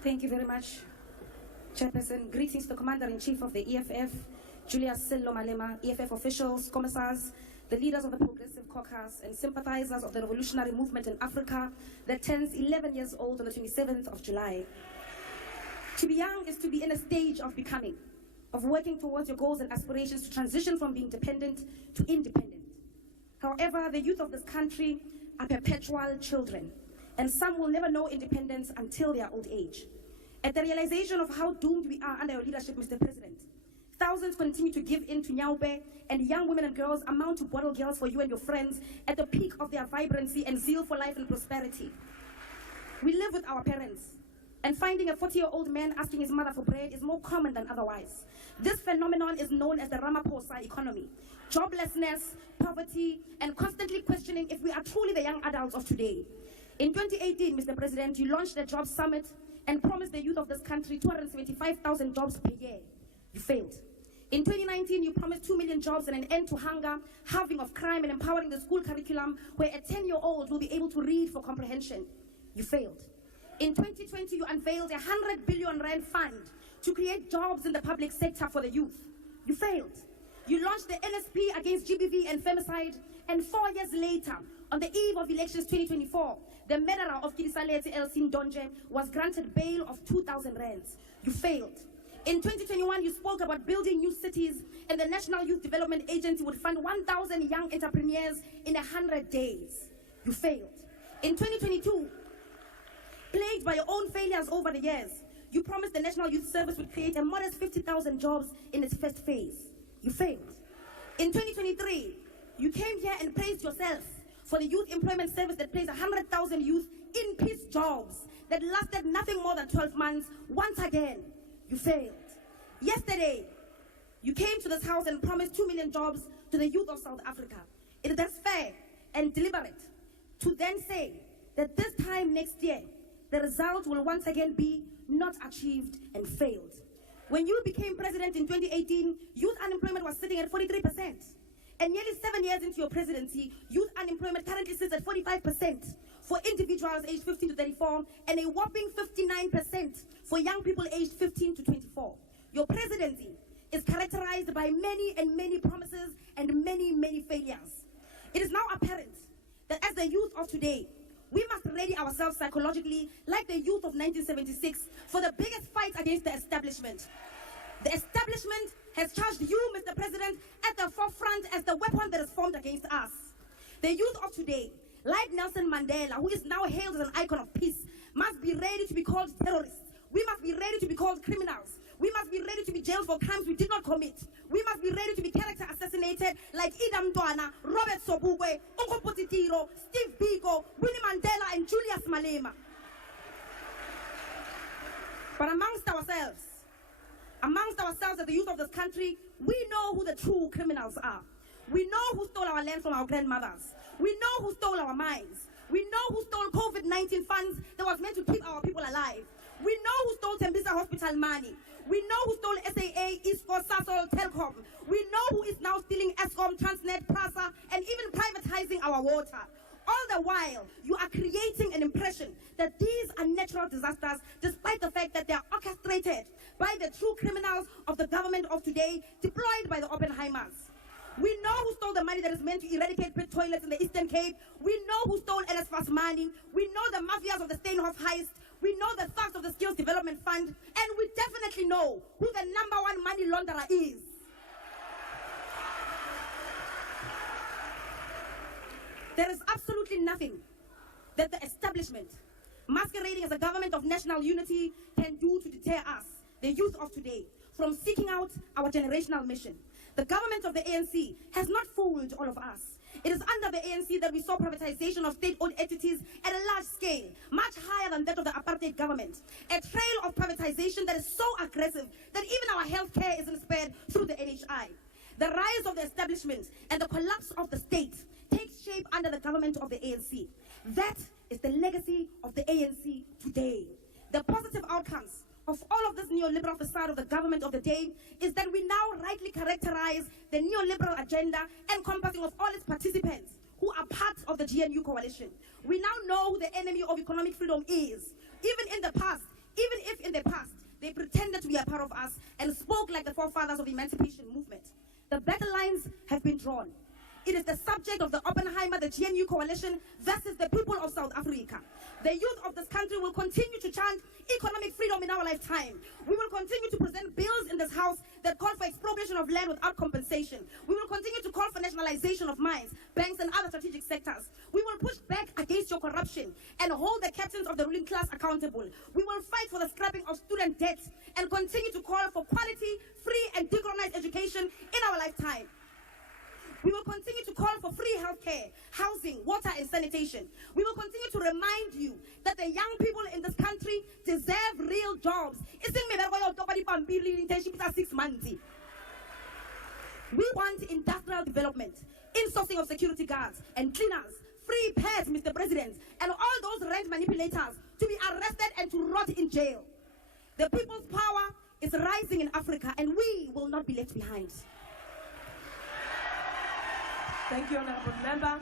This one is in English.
Thank you very much, Chairperson. Greetings to the Commander-in-Chief of the EFF, Julius Sello Malema, EFF officials, commissars, the leaders of the Progressive Caucus, and sympathizers of the revolutionary movement in Africa that turns 11 years old on the 27th of July. To be young is to be in a stage of becoming, of working towards your goals and aspirations to transition from being dependent to independent. However, the youth of this country are perpetual children, and some will never know independence until their old age. At the realization of how doomed we are under your leadership, Mr. President, thousands continue to give in to Nyaupe, and young women and girls amount to bottle girls for you and your friends at the peak of their vibrancy and zeal for life and prosperity. We live with our parents, and finding a 40-year-old man asking his mother for bread is more common than otherwise. This phenomenon is known as the Ramaphosa economy. Joblessness, poverty, and constantly questioning if we are truly the young adults of today. In 2018, Mr. President, you launched the Jobs Summit and promised the youth of this country 275,000 jobs per year. You failed. In 2019, you promised 2 million jobs and an end to hunger, halving of crime, and empowering the school curriculum where a 10-year-old will be able to read for comprehension. You failed. In 2020, you unveiled a 100 billion rand fund to create jobs in the public sector for the youth. You failed. You launched the NSP against GBV and femicide, and 4 years later, on the eve of elections 2024, the murderer of Kilisaleti Elsin Donje was granted bail of 2,000 rands. You failed. In 2021, you spoke about building new cities, and the National Youth Development Agency would fund 1,000 young entrepreneurs in 100 days. You failed. In 2022, plagued by your own failures over the years, you promised the National Youth Service would create a modest 50,000 jobs in its first phase. You failed. In 2023, you came here and praised yourself for the Youth Employment Service that placed 100,000 youth in peace jobs that lasted nothing more than 12 months. Once again, you failed. Yesterday, you came to this house and promised 2 million jobs to the youth of South Africa. It is thus fair and deliberate to then say that this time next year, the result will once again be not achieved and failed. When you became president in 2018, youth unemployment was sitting at 43%. And nearly 7 years into your presidency, youth unemployment currently sits at 45% for individuals aged 15 to 34 and a whopping 59% for young people aged 15 to 24. Your presidency is characterized by many promises and many failures. It is now apparent that as the youth of today, we must ready ourselves psychologically like the youth of 1976 for the biggest fight against the establishment. The establishment has charged you, Mr. President, at the forefront as the weapon that is formed against us. The youth of today, like Nelson Mandela, who is now hailed as an icon of peace, must be ready to be called terrorists. We must be ready to be called criminals. We must be ready to be jailed for crimes we did not commit. We must be ready to be character assassinated like Idam Dwana, Robert Sobukwe, Unko Potitiro, Steve Biko, Winnie Mandela, and Julius Malema. But amongst ourselves as the youth of this country, we know who the true criminals are. We know who stole our land from our grandmothers. We know who stole our mines. We know who stole COVID-19 funds that was meant to keep our people alive. We know who stole Tembisa Hospital money. We know who stole SAA, ISCO, Sasol, Telkom. We know who is now stealing Eskom, Transnet, PRASA, and even privatizing our water. All the while, you are creating an impression that these are natural disasters, despite the fact that they are orchestrated by the true criminals of the government of today, deployed by the Oppenheimers. We know who stole the money that is meant to eradicate pit toilets in the Eastern Cape. We know who stole NSFAS money. We know the mafias of the Steenhoff heist. We know the thugs of the Skills Development Fund. And we definitely know who the #1 money launderer is. There is absolutely nothing that the establishment, masquerading as a government of national unity, can do to deter us, the youth of today, from seeking out our generational mission. The government of the ANC has not fooled all of us. It is under the ANC that we saw privatization of state-owned entities at a large scale, much higher than that of the apartheid government. A trail of privatization that is so aggressive that even our healthcare isn't spared through the NHI. The rise of the establishment and the collapse of the state takes shape under the government of the ANC. That is the legacy of the ANC today. The positive outcomes of all of this neoliberal facade of the government of the day is that we now rightly characterize the neoliberal agenda encompassing of all its participants who are part of the GNU coalition. We now know who the enemy of economic freedom is. Even in the past, even if part of us and spoke like the forefathers of the emancipation movement. The battle lines have been drawn. It is the subject of the Oppenheimer, the GNU coalition versus the people of South Africa. The youth of this country will continue to chant economic freedom in our lifetime. We will continue to present bills in this house that call for expropriation of land without compensation. We will continue to call for nationalization of mines, banks, and other strategic sectors. We will push back against your corruption and hold the captains of the ruling class accountable. We will fight for the scrapping of student debt and continue to call for quality, free, and decolonized education in our lifetime. We will continue to call for free healthcare, housing, water, and sanitation. We will continue to remind you that the young people in this country deserve real jobs. We want industrial development, insourcing of security guards and cleaners, free pets, Mr. President, and all those rent manipulators to be arrested and to rot in jail. The people's power is rising in Africa, and we will not be left behind. Thank you, Honorable Member.